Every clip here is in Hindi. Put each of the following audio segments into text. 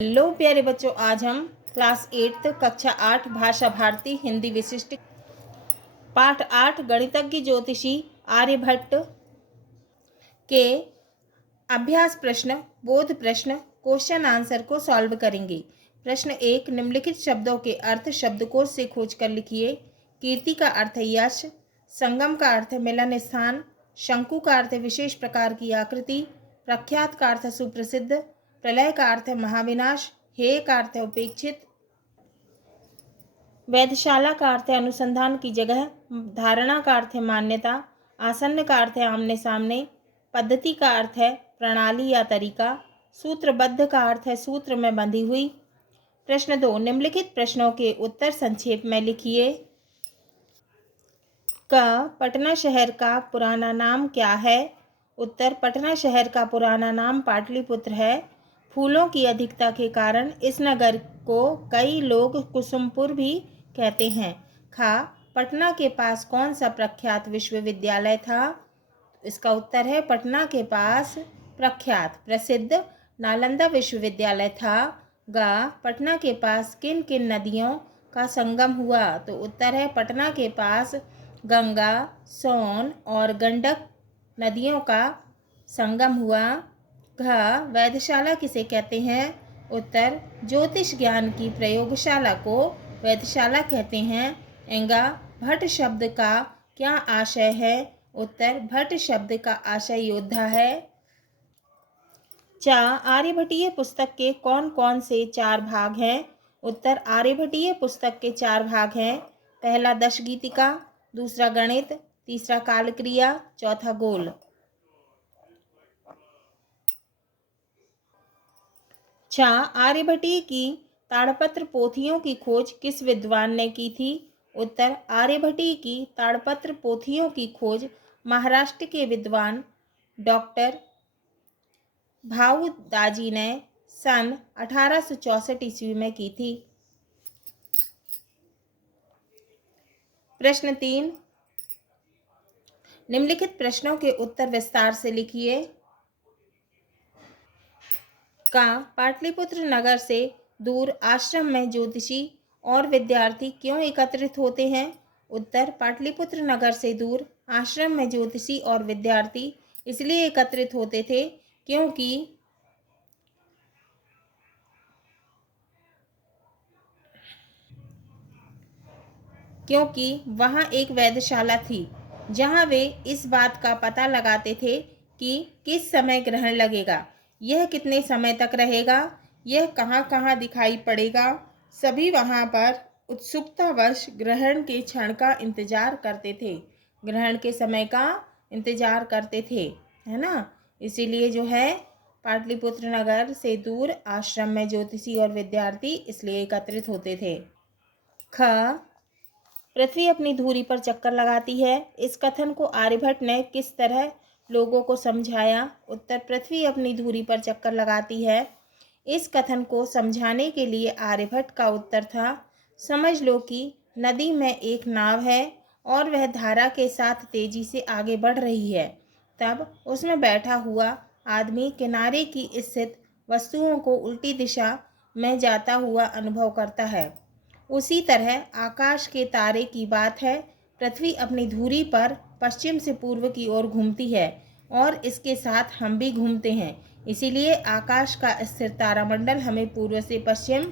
हेलो प्यारे बच्चों, आज हम क्लास 8 कक्षा 8 भाषा भारती हिंदी विशिष्ट पाठ 8 गणितज्ञ ज्योतिषी आर्यभट्ट के अभ्यास प्रश्न बोध प्रश्न क्वेश्चन आंसर को सॉल्व करेंगे। प्रश्न 1, निम्नलिखित शब्दों के अर्थ शब्दकोश से खोजकर लिखिए। कीर्ति का अर्थ है यश, संगम का अर्थ है मिलन स्थान, शंकु का अर्थ है विशेष प्रकार की आकृति, प्रख्यात का अर्थ है सुप्रसिद्ध, प्रलय का अर्थ है महाविनाश, हेय का अर्थ है उपेक्षित, वेधशाला का अर्थ है अनुसंधान की जगह, धारणा का अर्थ है मान्यता, आसन्न का अर्थ है आमने सामने, पद्धति का अर्थ है प्रणाली या तरीका, सूत्रबद्ध का अर्थ है सूत्र में बंधी हुई। प्रश्न 2, निम्नलिखित प्रश्नों के उत्तर संक्षेप में लिखिए। क, पटना शहर का पुराना नाम क्या है? उत्तर, पटना शहर का पुराना नाम पाटलिपुत्र है। फूलों की अधिकता के कारण इस नगर को कई लोग कुसुमपुर भी कहते हैं। खा, पटना के पास कौन सा प्रख्यात विश्वविद्यालय था? इसका उत्तर है पटना के पास प्रख्यात प्रसिद्ध नालंदा विश्वविद्यालय था। गा, पटना के पास किन किन नदियों का संगम हुआ? तो उत्तर है पटना के पास गंगा, सोन और गंडक नदियों का संगम हुआ। घ, वेधशाला किसे कहते हैं? उत्तर, ज्योतिष ज्ञान की प्रयोगशाला को वेधशाला कहते हैं। एंगा, भट्ट शब्द का क्या आशय है? उत्तर, भट्ट शब्द का आशय योद्धा है। चा, आर्यभट्टीय पुस्तक के कौन कौन से 4 भाग हैं? उत्तर, आर्यभट्टीय पुस्तक के 4 भाग हैं। पहला दशगीतिका, दूसरा गणित, तीसरा कालक्रिया, चौथा गोल। छा, आर्यभट्टीय की ताड़पत्र पोथियों की खोज किस विद्वान ने की थी? उत्तर, आर्यभट्टीय की ताड़पत्र पोथियों की खोज महाराष्ट्र के विद्वान डॉक्टर भाऊदाजी ने सन 1864 ईस्वी में की थी। प्रश्न 3, निम्नलिखित प्रश्नों के उत्तर विस्तार से लिखिए। का, पाटलिपुत्र नगर से दूर आश्रम में ज्योतिषी और विद्यार्थी क्यों एकत्रित होते हैं? उत्तर, पाटलिपुत्र नगर से दूर आश्रम में ज्योतिषी और विद्यार्थी इसलिए एकत्रित होते थे क्योंकि वहाँ एक वेधशाला थी जहाँ वे इस बात का पता लगाते थे कि किस समय ग्रहण लगेगा, यह कितने समय तक रहेगा, यह कहाँ कहाँ दिखाई पड़ेगा। सभी वहाँ पर उत्सुकतावश ग्रहण के क्षण का इंतजार करते थे, ग्रहण के समय का इंतजार करते थे, है ना। इसीलिए जो है पाटलिपुत्र नगर से दूर आश्रम में ज्योतिषी और विद्यार्थी इसलिए एकत्रित होते थे। ख, पृथ्वी अपनी धुरी पर चक्कर लगाती है, इस कथन को आर्यभट्ट ने किस तरह लोगों को समझाया? उत्तर, पृथ्वी अपनी धुरी पर चक्कर लगाती है, इस कथन को समझाने के लिए आर्यभट्ट का उत्तर था, समझ लो कि नदी में एक नाव है और वह धारा के साथ तेजी से आगे बढ़ रही है। तब उसमें बैठा हुआ आदमी किनारे की स्थित वस्तुओं को उल्टी दिशा में जाता हुआ अनुभव करता है। उसी तरह आकाश के तारे की बात है। पृथ्वी अपनी धुरी पर पश्चिम से पूर्व की ओर घूमती है और इसके साथ हम भी घूमते हैं, इसीलिए आकाश का स्थिर तारामंडल हमें पूर्व से पश्चिम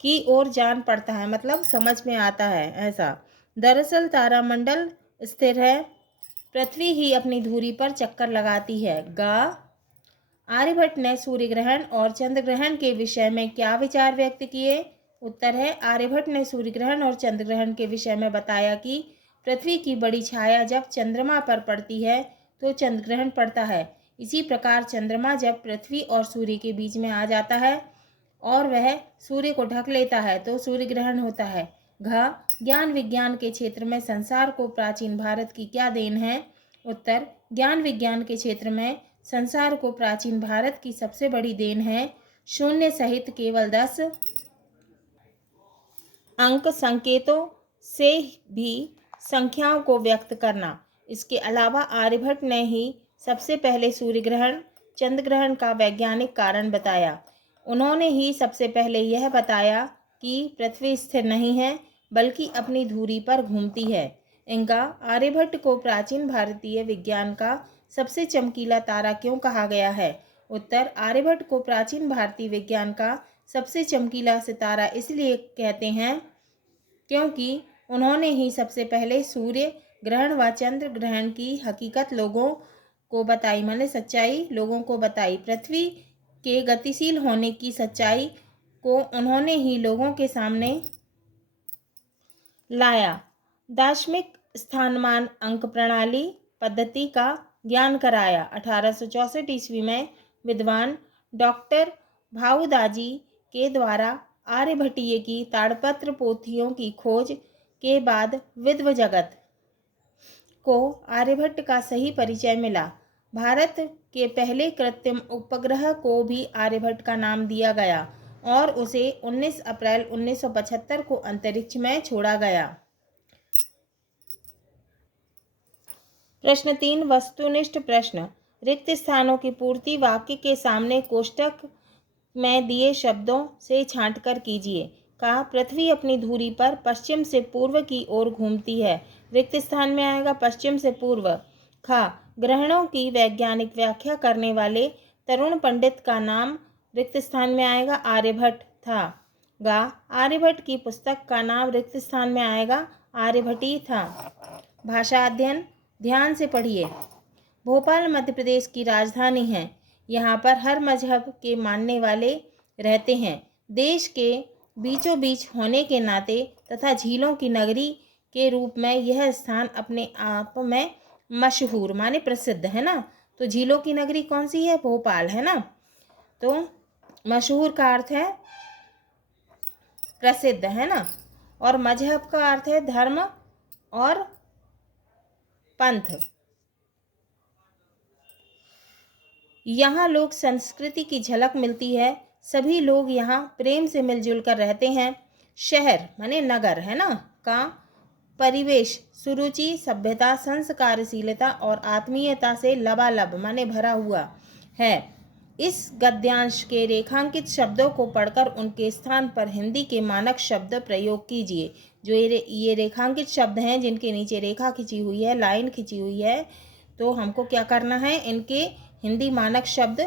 की ओर जान पड़ता है, मतलब समझ में आता है ऐसा। दरअसल तारामंडल स्थिर है, पृथ्वी ही अपनी धुरी पर चक्कर लगाती है। गा, आर्यभट्ट ने सूर्य ग्रहण और चंद्र ग्रहण के विषय में क्या विचार व्यक्त किए? उत्तर है, आर्यभट्ट ने सूर्य ग्रहण और चंद्र ग्रहण के विषय में बताया कि पृथ्वी की बड़ी छाया जब चंद्रमा पर पड़ती है तो चंद्र ग्रहण पड़ता है। इसी प्रकार चंद्रमा जब पृथ्वी और सूर्य के बीच में आ जाता है और वह सूर्य को ढक लेता है तो सूर्य ग्रहण होता है। घ, ज्ञान विज्ञान के क्षेत्र में संसार को प्राचीन भारत की क्या देन है? उत्तर, ज्ञान विज्ञान के क्षेत्र में संसार को प्राचीन भारत की सबसे बड़ी देन है शून्य सहित केवल 10 अंक संकेतों से भी संख्याओं को व्यक्त करना। इसके अलावा आर्यभट्ट ने ही सबसे पहले सूर्य ग्रहण, चंद्र ग्रहण का वैज्ञानिक कारण बताया। उन्होंने ही सबसे पहले यह बताया कि पृथ्वी स्थिर नहीं है बल्कि अपनी धुरी पर घूमती है। इनका आर्यभट्ट को प्राचीन भारतीय विज्ञान का सबसे चमकीला तारा क्यों कहा गया है? उत्तर, आर्यभट्ट को प्राचीन भारतीय विज्ञान का सबसे चमकीला सितारा इसलिए कहते हैं क्योंकि उन्होंने ही सबसे पहले सूर्य ग्रहण व चंद्र ग्रहण की हकीकत लोगों को बताई, माने सच्चाई लोगों को बताई। पृथ्वी के गतिशील होने की सच्चाई को उन्होंने ही लोगों के सामने लाया। दार्शनिक स्थानमान अंक प्रणाली पद्धति का ज्ञान कराया। 1864 ईस्वी में विद्वान डॉक्टर भाऊदाजी के द्वारा आर्यभट्टीय की ताड़पत्र पोथियों की खोज के बाद विद्व जगत को आर्यभट्ट का सही परिचय मिला। भारत के पहले कृत्रिम उपग्रह को भी आर्यभट्ट का नाम दिया गया और उसे 19 अप्रैल 1975 को अंतरिक्ष में छोड़ा गया। प्रश्न 3, वस्तुनिष्ठ प्रश्न। रिक्त स्थानों की पूर्ति वाक्य के सामने कोष्टक में दिए शब्दों से छांटकर कीजिए। का, पृथ्वी अपनी धुरी पर पश्चिम से पूर्व की ओर घूमती है। रिक्त स्थान में आएगा पश्चिम से पूर्व। खा, ग्रहणों की वैज्ञानिक व्याख्या करने वाले तरुण पंडित का नाम रिक्त स्थान में आएगा आर्यभट्ट था। गा, आर्यभट्ट की पुस्तक का नाम रिक्त स्थान में आएगा आर्यभट्टी था। भाषा अध्ययन ध्यान से पढ़िए। भोपाल मध्य प्रदेश की राजधानी है। यहाँ पर हर मजहब के मानने वाले रहते हैं। देश के बीचों बीच होने के नाते तथा झीलों की नगरी के रूप में यह स्थान अपने आप में मशहूर, माने प्रसिद्ध है ना। तो झीलों की नगरी कौन सी है? भोपाल है ना। तो मशहूर का अर्थ है प्रसिद्ध, है ना। और मजहब का अर्थ है धर्म और पंथ। यहाँ लोग संस्कृति की झलक मिलती है। सभी लोग यहाँ प्रेम से मिलजुल कर रहते हैं। शहर माने नगर, है ना, का परिवेश सुरुचि, सभ्यता, संस्कारशीलता और आत्मीयता से लबालब माने भरा हुआ है। इस गद्यांश के रेखांकित शब्दों को पढ़कर उनके स्थान पर हिंदी के मानक शब्द प्रयोग कीजिए। जो ये रेखांकित शब्द हैं जिनके नीचे रेखा खिंची हुई है, लाइन खिंची हुई है, तो हमको क्या करना है? इनके हिंदी मानक शब्द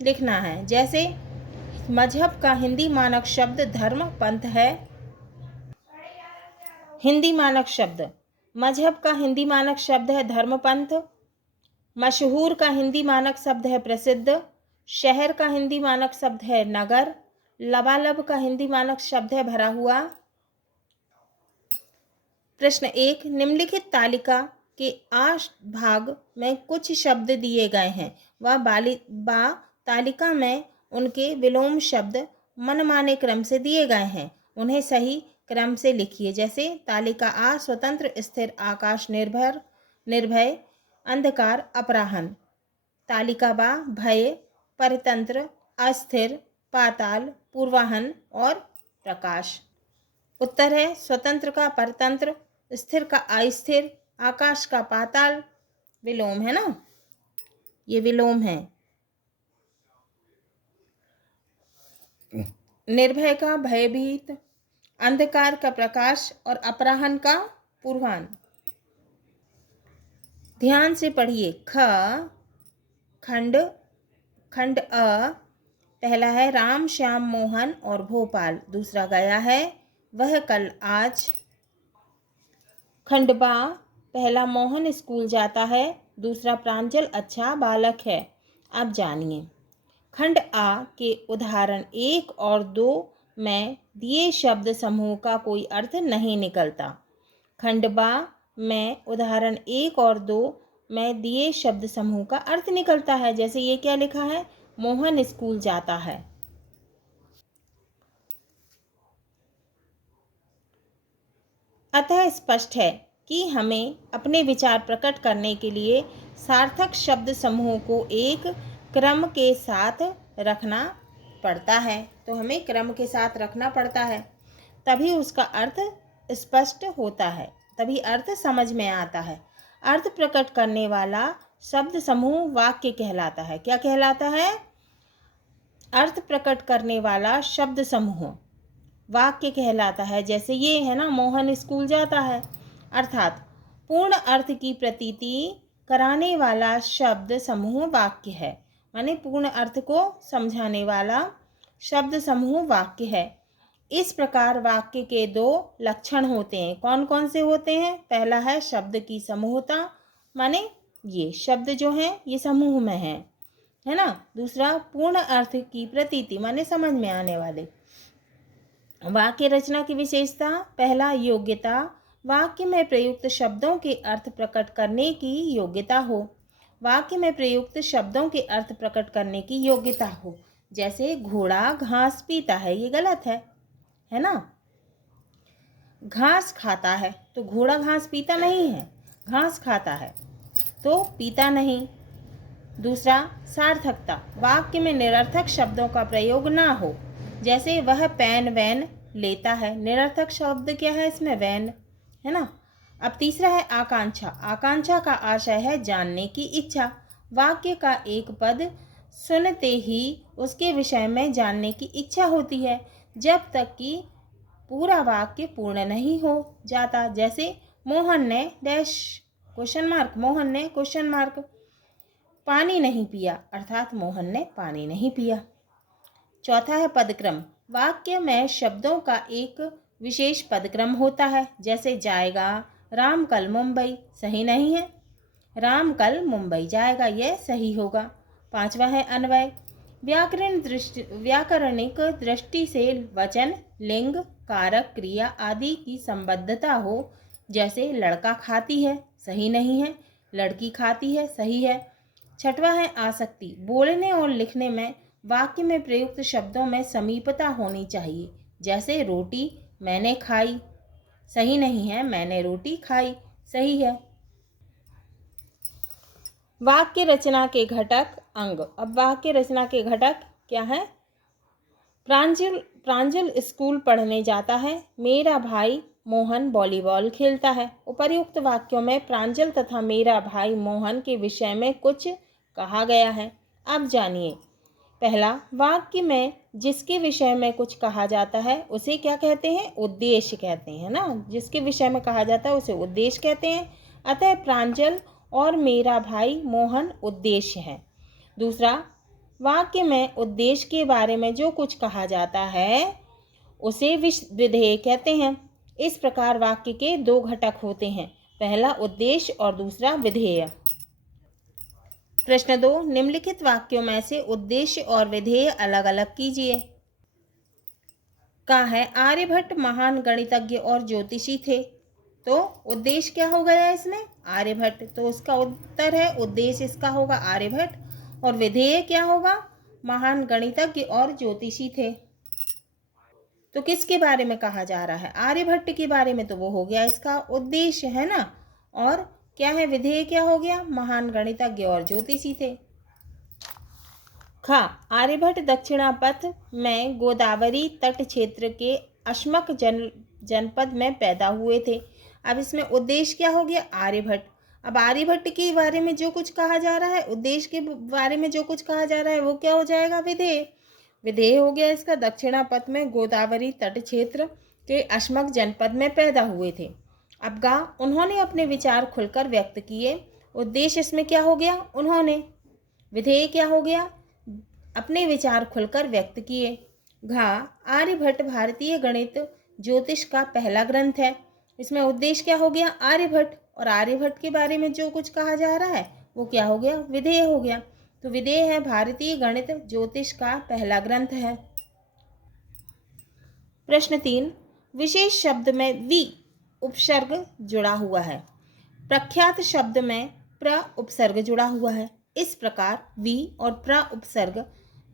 लिखना है। जैसे मजहब का हिंदी मानक शब्द धर्म पंथ है। हिंदी मानक शब्द मजहब का हिंदी मानक शब्द है धर्म पंथ। मशहूर का हिंदी मानक शब्द है प्रसिद्ध। शहर का हिंदी मानक शब्द है नगर। लबालब का हिंदी मानक शब्द है भरा हुआ। प्रश्न 1, निम्नलिखित तालिका के आ भाग में कुछ शब्द दिए गए हैं। वह तालिका में उनके विलोम शब्द मनमाने क्रम से दिए गए हैं। उन्हें सही क्रम से लिखिए। जैसे तालिका आ, स्वतंत्र, स्थिर, आकाश, निर्भय, अंधकार, अपराहन। तालिका बा, भय, परतंत्र, अस्थिर, पाताल, पूर्वाहन और प्रकाश। उत्तर है स्वतंत्र का परतंत्र, स्थिर का अस्थिर, आकाश का पाताल। विलोम है ना, ये विलोम है। निर्भय का भयभीत, अंधकार का प्रकाश और अपराहन का पूर्वाहन। ध्यान से पढ़िए। खंड अ पहला है राम, श्याम, मोहन और भोपाल। दूसरा गया है वह, कल, आज। खंड बा पहला मोहन स्कूल जाता है। दूसरा प्रांजल अच्छा बालक है। अब जानिए। खंड आ के उदाहरण 1 और 2 में दिए शब्द समूह का कोई अर्थ नहीं निकलता। खंड बा में उदाहरण 1 और 2 में दिए शब्द समूह का अर्थ निकलता है। जैसे ये क्या लिखा है? मोहन स्कूल जाता है। अतः स्पष्ट है कि हमें अपने विचार प्रकट करने के लिए सार्थक शब्द समूह को एक क्रम के साथ रखना पड़ता है। तो हमें क्रम के साथ रखना पड़ता है, तभी उसका अर्थ स्पष्ट होता है, तभी अर्थ समझ में आता है। अर्थ प्रकट करने वाला शब्द समूह वाक्य कहलाता है। क्या कहलाता है? अर्थ प्रकट करने वाला शब्द समूह वाक्य कहलाता है। जैसे ये है ना, मोहन स्कूल जाता है, अर्थात पूर्ण अर्थ की प्रतीति कराने वाला शब्द समूह वाक्य है। माने पूर्ण अर्थ को समझाने वाला शब्द समूह वाक्य है। इस प्रकार वाक्य के दो लक्षण होते हैं। कौन कौन से होते हैं? पहला है शब्द की समूहता, माने ये शब्द जो हैं ये समूह में हैं, है ना। दूसरा पूर्ण अर्थ की प्रतीति, माने समझ में आने वाले। वाक्य रचना की विशेषता, पहला योग्यता, वाक्य में प्रयुक्त शब्दों के अर्थ प्रकट करने की योग्यता हो। वाक्य में प्रयुक्त शब्दों के अर्थ प्रकट करने की योग्यता हो। जैसे घोड़ा घास पीता है, ये गलत है ना। घास खाता है तो घोड़ा घास पीता नहीं है, घास खाता है तो पीता नहीं। दूसरा सार्थकता, वाक्य में निरर्थक शब्दों का प्रयोग ना हो। जैसे वह पेन वैन लेता है, निरर्थक शब्द क्या है इसमें? वैन, है ना। अब तीसरा है आकांक्षा। आकांक्षा का आशय है जानने की इच्छा। वाक्य का एक पद सुनते ही उसके विषय में जानने की इच्छा होती है, जब तक कि पूरा वाक्य पूर्ण नहीं हो जाता। जैसे मोहन ने डैश क्वेश्चन मार्क, मोहन ने क्वेश्चन मार्क पानी नहीं पिया, अर्थात मोहन ने पानी नहीं पिया। चौथा है पदक्रम। वाक्य में शब्दों का एक विशेष पदक्रम होता है। जैसे जाएगा राम कल मुंबई, सही नहीं है, राम कल मुंबई जाएगा, यह सही होगा। पांचवा है अन्वय। व्याकरणिक दृष्टि से वचन, लिंग, कारक, क्रिया आदि की संबद्धता हो। जैसे लड़का खाती है, सही नहीं है, लड़की खाती है, सही है। छठवा है आसक्ति। बोलने और लिखने में वाक्य में प्रयुक्त शब्दों में समीपता होनी चाहिए। जैसे रोटी मैंने खाई, सही नहीं है, मैंने रोटी खाई, सही है। वाक्य रचना के घटक अंग। अब वाक्य रचना के घटक क्या है? प्रांजल स्कूल पढ़ने जाता है, मेरा भाई मोहन वॉलीबॉल खेलता है। उपर्युक्त वाक्यों में प्रांजल तथा मेरा भाई मोहन के विषय में कुछ कहा गया है। अब जानिए। पहला, वाक्य में जिसके विषय में कुछ कहा जाता है उसे क्या कहते हैं? उद्देश्य कहते हैं ना। जिसके विषय में कहा जाता है उसे उद्देश्य कहते हैं। अतः प्रांजल और मेरा भाई मोहन उद्देश्य है। दूसरा, वाक्य में उद्देश्य के बारे में जो कुछ कहा जाता है उसे विधेय कहते हैं। इस प्रकार वाक्य के दो घटक होते हैं, पहला उद्देश्य और दूसरा विधेय। प्रश्न 2, निम्नलिखित वाक्यों में से उद्देश्य और विधेय अलग अलग कीजिए। कहा है आर्यभट्ट महान गणितज्ञ और ज्योतिषी थे, तो उद्देश्य क्या हो गया इसमें? आर्यभट्ट, तो उसका उत्तर है उद्देश्य इसका होगा आर्यभट्ट, और विधेय क्या होगा? महान गणितज्ञ और ज्योतिषी थे। तो किसके बारे में कहा जा रहा है? आर्यभट्ट के बारे में, तो वो हो गया इसका उद्देश्य, है ना। और क्या है? विधेय क्या हो गया? महान गणितज्ञ और ज्योतिषी थे। खा, आर्यभट्ट दक्षिणापथ में गोदावरी तट क्षेत्र के अश्मक जनपद में पैदा हुए थे। अब इसमें उद्देश्य क्या हो गया? आर्यभट्ट। अब आर्यभट्ट के बारे में जो कुछ कहा जा रहा है, उद्देश्य के बारे में जो कुछ कहा जा रहा है, वो क्या हो जाएगा? विधेय। विधेय हो गया इसका दक्षिणापथ में गोदावरी तट क्षेत्र के अश्मक जनपद में पैदा हुए थे। अब गा, उन्होंने अपने विचार खुलकर व्यक्त किए। उद्देश्य इसमें क्या हो गया? उन्होंने। विधेय क्या हो गया? अपने विचार खुलकर व्यक्त किए। घा, आर्यभट्ट भारतीय गणित ज्योतिष का पहला ग्रंथ है। इसमें उद्देश्य क्या हो गया? आर्यभट्ट, और आर्यभट्ट के बारे में जो कुछ कहा जा रहा है वो क्या हो गया? विधेय हो गया। तो विधेय है भारतीय गणित ज्योतिष का पहला ग्रंथ है। प्रश्न 3, विशेष शब्द में वि उपसर्ग जुड़ा हुआ है, प्रख्यात शब्द में प्र उपसर्ग जुड़ा हुआ है। इस प्रकार वि और प्र उपसर्ग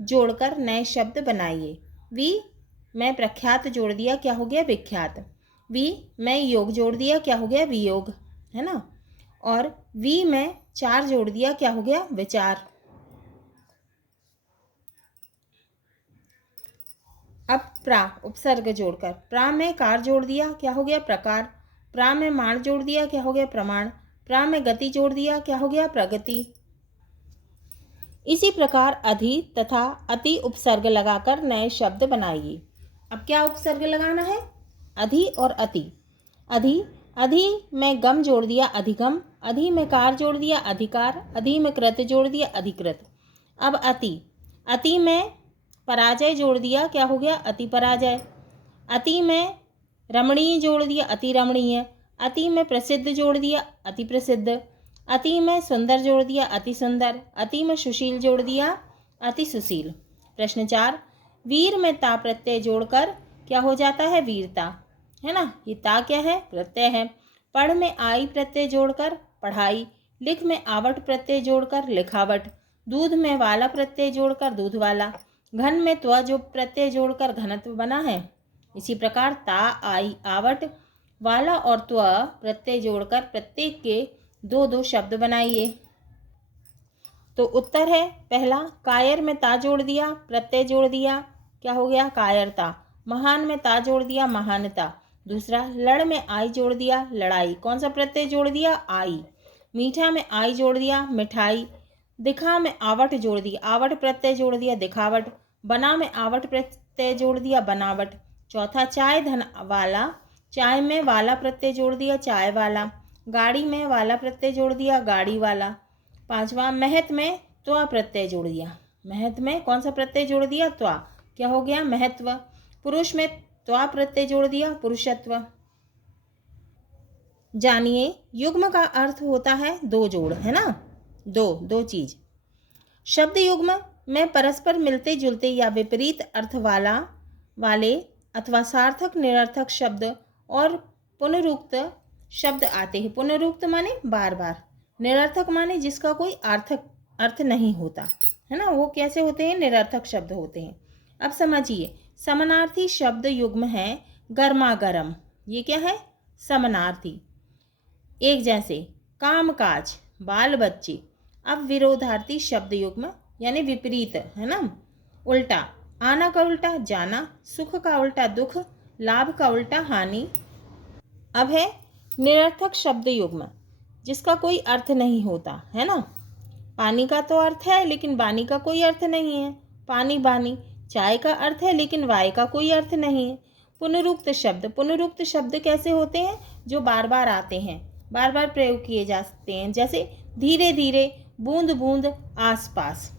जोड़कर नए शब्द बनाइए। वि में प्रख्यात जोड़ दिया, क्या हो गया? विख्यात। वि में योग जोड़ दिया, क्या हो गया? वियोग, है ना। और वि में चार जोड़ दिया, क्या हो गया? विचार। अब प्रा उपसर्ग जोड़कर प्रा में कार जोड़ दिया, क्या हो गया? प्रकार। प्रा में मान जोड़ दिया, क्या हो गया? प्रमाण। प्रा में गति जोड़ दिया, क्या हो गया? प्रगति। इसी प्रकार अधि तथा अति उपसर्ग लगाकर नए शब्द बनाइए। अब क्या उपसर्ग लगाना है? अधि और अति। अधि, अधि में गम जोड़ दिया अधिगम, अधि में कार जोड़ दिया अधिकार, अधि में कृत जोड़ दिया अधिकृत। अब अति, अति में पराजय जोड़ दिया, क्या हो गया? अति पराजय। अति में रमणीय जोड़ दिया अति रमणीय। अति में प्रसिद्ध जोड़ दिया अति प्रसिद्ध। अति में सुंदर जोड़ दिया अति सुंदर। अति में सुशील जोड़ दिया अति सुशील। प्रश्न 4, वीर में ता प्रत्यय जोड़कर क्या हो जाता है? वीरता, है ना। ये ता क्या है? प्रत्यय है। पढ़ में आई प्रत्यय जोड़कर पढ़ाई। लिख में आवट प्रत्यय जोड़कर लिखावट। दूध में वाला प्रत्यय जोड़कर दूध वाला। घन में त्व जो प्रत्यय जोड़कर घनत्व बना है। इसी प्रकार ता, आई, आवट, वाला और त्व प्रत्यय जोड़कर प्रत्येक के 2-2 शब्द बनाइए। तो उत्तर है पहला, कायर में ता जोड़ दिया प्रत्यय जोड़ दिया, क्या हो गया? कायरता। महान में ता जोड़ दिया महानता। दूसरा, लड़ में आई जोड़ दिया लड़ाई, कौन सा प्रत्यय जोड़ दिया? आई। मीठा में आई जोड़ दिया मिठाई। दिखा में आवट जोड़ दिया आवट प्रत्यय जोड़ दिया दिखावट। बना में आवट प्रत्यय जोड़ दिया बनावट। चौथा, चाय धन वाला, चाय में वाला प्रत्यय जोड़ दिया चाय वाला। गाड़ी में वाला प्रत्यय जोड़ दिया गाड़ी वाला। पांचवा, महत में त्वा प्रत्यय जोड़ दिया, महत में कौन सा प्रत्यय जोड़ दिया? त्वा, क्या हो गया? महत्व। पुरुष में त्वा प्रत्यय जोड़ दिया पुरुषत्व। जानिए, युग्म का अर्थ होता है 2 जोड़, है ना, दो चीज। शब्द युग्म में परस्पर मिलते जुलते या विपरीत अर्थ वाले अथवा सार्थक निरर्थक शब्द और पुनरुक्त शब्द आते हैं। पुनरुक्त माने बार बार, निरर्थक माने जिसका कोई अर्थ नहीं होता, है ना, वो कैसे होते हैं? निरर्थक शब्द होते हैं। अब समझिए, समानार्थी शब्द युग्म है गर्मा गर्म, ये क्या है? समानार्थी। एक जैसे, कामकाज, बाल बच्चे। अब विरोधार्थी शब्द युग्म यानी विपरीत, है ना, उल्टा। आना का उल्टा जाना, सुख का उल्टा दुख, लाभ का उल्टा हानि। अब है निरर्थक शब्द युग्म, जिसका कोई अर्थ नहीं होता, है ना। पानी का तो अर्थ है लेकिन बानी का कोई अर्थ नहीं है, पानी बानी। चाय का अर्थ है लेकिन वाय का कोई अर्थ नहीं है। पुनरुक्त शब्द कैसे होते हैं? जो बार बार आते हैं, बार बार प्रयोग किए जाते हैं, जैसे धीरे धीरे, बूंद बूंद, आस पास।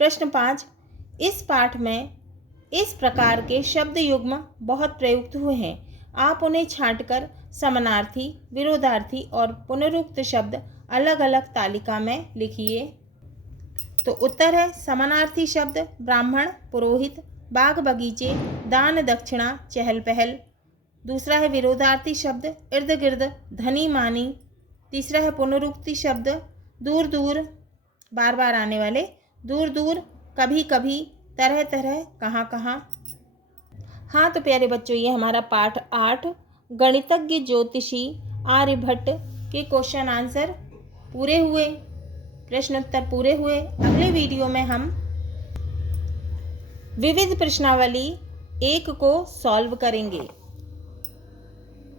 प्रश्न 5, इस पाठ में इस प्रकार के शब्द युग्म बहुत प्रयुक्त हुए हैं। आप उन्हें छांटकर समानार्थी, विरोधार्थी और पुनरुक्त शब्द अलग अलग तालिका में लिखिए। तो उत्तर है समानार्थी शब्द ब्राह्मण, पुरोहित, बाग बगीचे, दान दक्षिणा, चहल पहल। दूसरा है विरोधार्थी शब्द इर्द गिर्द, धनी मानी। तीसरा है पुनरुक्ति शब्द दूर दूर, बार बार आने वाले, दूर दूर, कभी कभी, तरह तरह, कहाँ कहाँ। हाँ तो प्यारे बच्चों, ये हमारा पाठ 8 गणितज्ञ ज्योतिषी आर्यभट्ट के क्वेश्चन आंसर पूरे हुए, प्रश्न उत्तर पूरे हुए। अगले वीडियो में हम विविध प्रश्नावली 1 को सॉल्व करेंगे।